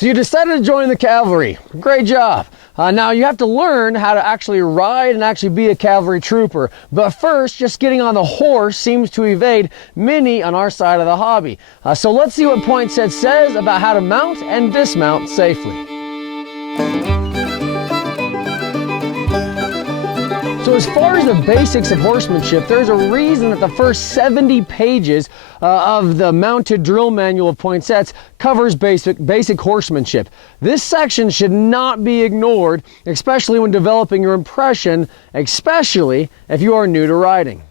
So you decided to join the cavalry. Great job. Now you have to learn how to actually ride and actually be a cavalry trooper. But first, just getting on the horse seems to evade many on our side of the hobby. So let's see what Poinsett says about how to mount and dismount safely. So as far as the basics of horsemanship, there's a reason that the first 70 pages of the mounted drill manual of Poinsett's covers basic horsemanship. This section should not be ignored, especially when developing your impression, especially if you are new to riding.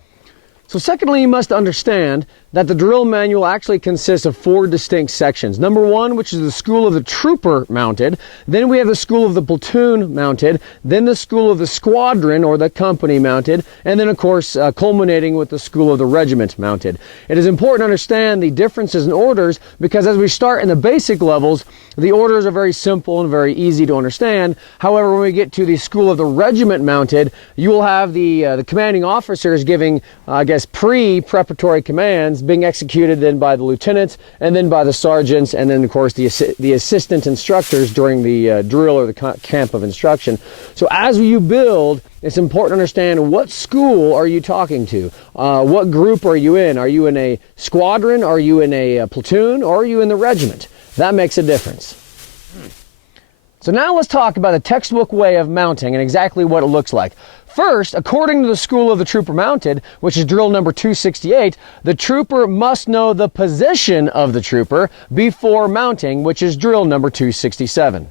So secondly, you must understand that the drill manual actually consists of 4 distinct sections. Number 1, which is the school of the trooper mounted. Then we have the school of the platoon mounted. Then the school of the squadron or the company mounted. And then, of course, culminating with the school of the regiment mounted. It is important to understand the differences in orders because as we start in the basic levels, the orders are very simple and very easy to understand. However, when we get to the school of the regiment mounted, you will have the commanding officers giving, I guess, pre-preparatory commands being executed then by the lieutenants and then by the sergeants and then of course the assistant instructors during the drill or the camp of instruction. So as you build, it's important to understand what school are you talking to, what group are you in? Are you in a squadron, are you in a platoon, or are you in the regiment? That makes a difference. So now let's talk about the textbook way of mounting and exactly what it looks like. First, according to the school of the trooper mounted, which is drill number 268, the trooper must know the position of the trooper before mounting, which is drill number 267.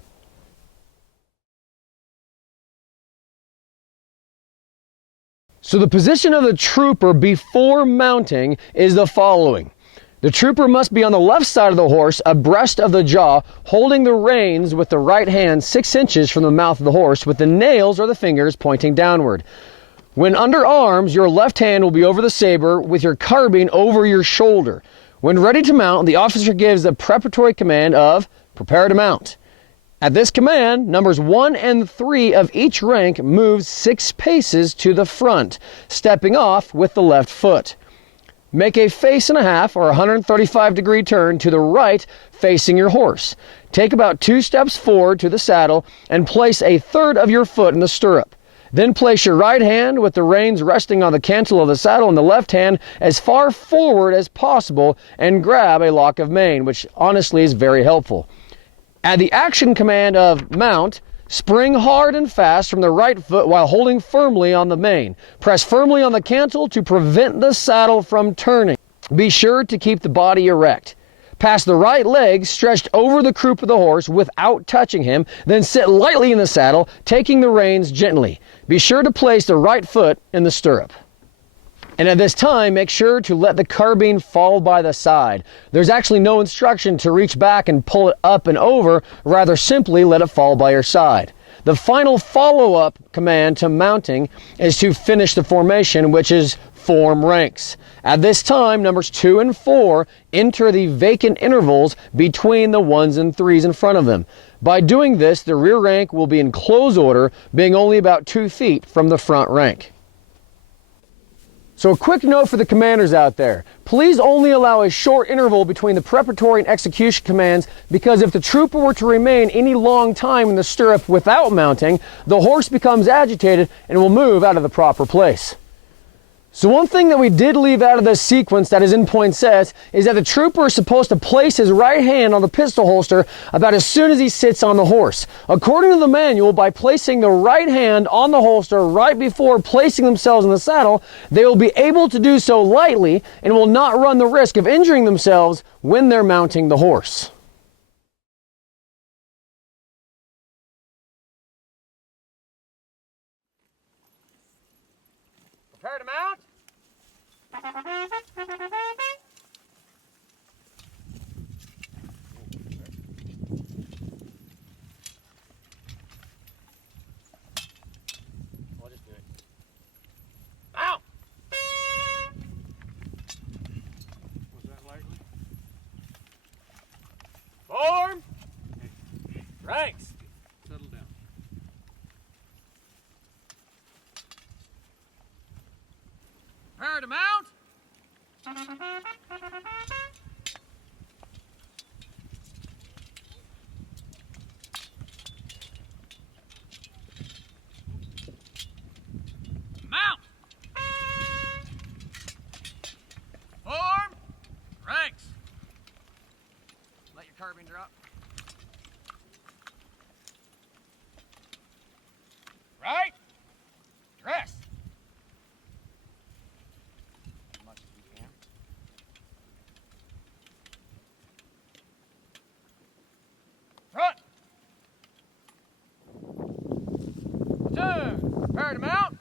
So the position of the trooper before mounting is the following. The trooper must be on the left side of the horse, abreast of the jaw, holding the reins with the right hand 6 inches from the mouth of the horse, with the nails or the fingers pointing downward. When under arms, your left hand will be over the saber with your carbine over your shoulder. When ready to mount, the officer gives the preparatory command of prepare to mount. At this command, numbers 1 and 3 of each rank moves 6 paces to the front, stepping off with the left foot. Make a face and a half or 135-degree turn to the right facing your horse. Take about 2 steps forward to the saddle and place a third of your foot in the stirrup. Then place your right hand with the reins resting on the cantle of the saddle and the left hand as far forward as possible and grab a lock of mane, which honestly is very helpful. Add the action command of mount. Spring hard and fast from the right foot while holding firmly on the mane. Press firmly on the cantle to prevent the saddle from turning. Be sure to keep the body erect. Pass the right leg stretched over the croup of the horse without touching him, then sit lightly in the saddle, taking the reins gently. Be sure to place the right foot in the stirrup. And at this time, make sure to let the carbine fall by the side. There's actually no instruction to reach back and pull it up and over, rather simply let it fall by your side. The final follow-up command to mounting is to finish the formation, which is form ranks. At this time, numbers 2 and 4 enter the vacant intervals between the 1s and 3s in front of them. By doing this, the rear rank will be in close order, being only about 2 feet from the front rank. So a quick note for the commanders out there. Please only allow a short interval between the preparatory and execution commands because if the trooper were to remain any long time in the stirrup without mounting, the horse becomes agitated and will move out of the proper place. So one thing that we did leave out of this sequence that is in Poinsett is that the trooper is supposed to place his right hand on the pistol holster about as soon as he sits on the horse. According to the manual, by placing the right hand on the holster right before placing themselves in the saddle, they will be able to do so lightly and will not run the risk of injuring themselves when they're mounting the horse. Prepare to mount. I'll just do it. Mount! Was that likely? Form! Ranks! Settle down. Prepare to mount! carbine drop. Right. Dress. As much as we can. Front. Platoon. Prepare to mount.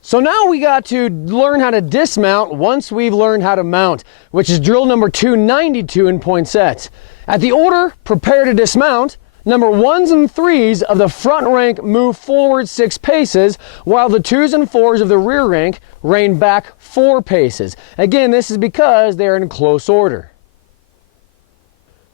So now we got to learn how to dismount once we've learned how to mount, which is drill number 292 in Poinsett. At the order, prepare to dismount, number 1s and 3s of the front rank move forward 6 paces, while the 2s and 4s of the rear rank rein back 4 paces. Again, this is because they are in close order.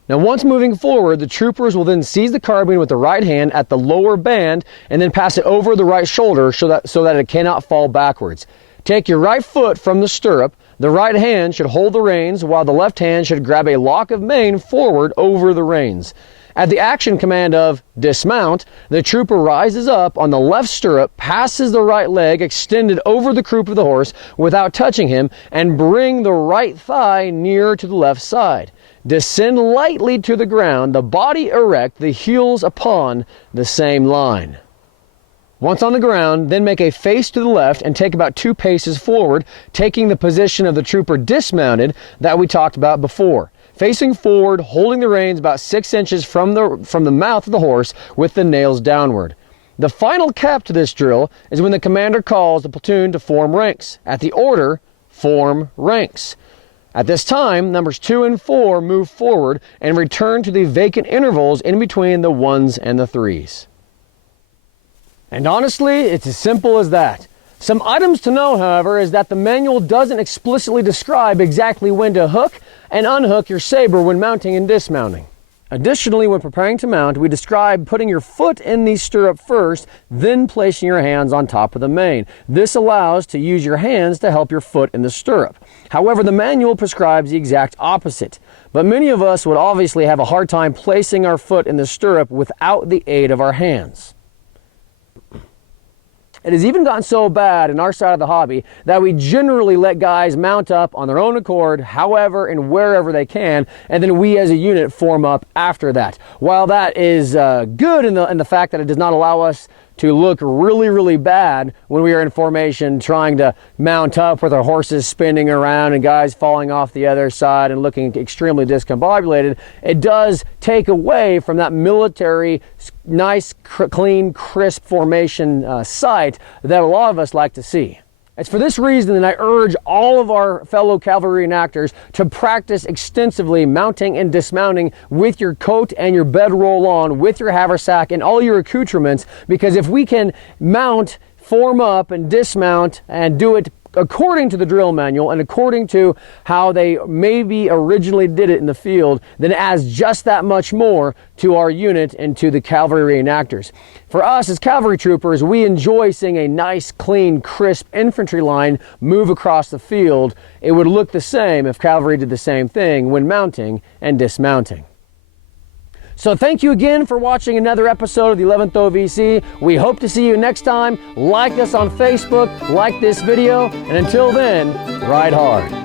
Now once moving forward, the troopers will then seize the carbine with the right hand at the lower band and then pass it over the right shoulder so that it cannot fall backwards. Take your right foot from the stirrup. The right hand should hold the reins while the left hand should grab a lock of mane forward over the reins. At the action command of dismount, the trooper rises up on the left stirrup, passes the right leg extended over the croup of the horse without touching him, and bring the right thigh near to the left side. Descend lightly to the ground, the body erect, the heels upon the same line. Once on the ground, then make a face to the left and take about 2 paces forward, taking the position of the trooper dismounted that we talked about before. Facing forward, holding the reins about 6 inches from the mouth of the horse with the nails downward. The final cap to this drill is when the commander calls the platoon to form ranks. At the order, form ranks. At this time, numbers 2 and 4 move forward and return to the vacant intervals in between the 1s and the 3s. And honestly, it's as simple as that. Some items to know, however, is that the manual doesn't explicitly describe exactly when to hook and unhook your saber when mounting and dismounting. Additionally, when preparing to mount, we describe putting your foot in the stirrup first, then placing your hands on top of the mane. This allows to use your hands to help your foot in the stirrup. However, the manual prescribes the exact opposite. But many of us would obviously have a hard time placing our foot in the stirrup without the aid of our hands. It has even gotten so bad in our side of the hobby that we generally let guys mount up on their own accord, however and wherever they can, and then we as a unit form up after that. While that is good in the fact that it does not allow us to look really, really bad when we are in formation trying to mount up with our horses spinning around and guys falling off the other side and looking extremely discombobulated, it does take away from that military, nice, clean, crisp formation sight that a lot of us like to see. It's for this reason that I urge all of our fellow cavalry reenactors to practice extensively mounting and dismounting with your coat and your bedroll on, with your haversack and all your accoutrements, because if we can mount, form up and dismount and do it according to the drill manual and according to how they maybe originally did it in the field, then it adds just that much more to our unit and to the cavalry reenactors. For us as cavalry troopers, we enjoy seeing a nice, clean, crisp infantry line move across the field. It would look the same if cavalry did the same thing when mounting and dismounting. So thank you again for watching another episode of the 11th OVC. We hope to see you next time. Like us on Facebook, like this video, and until then, ride hard.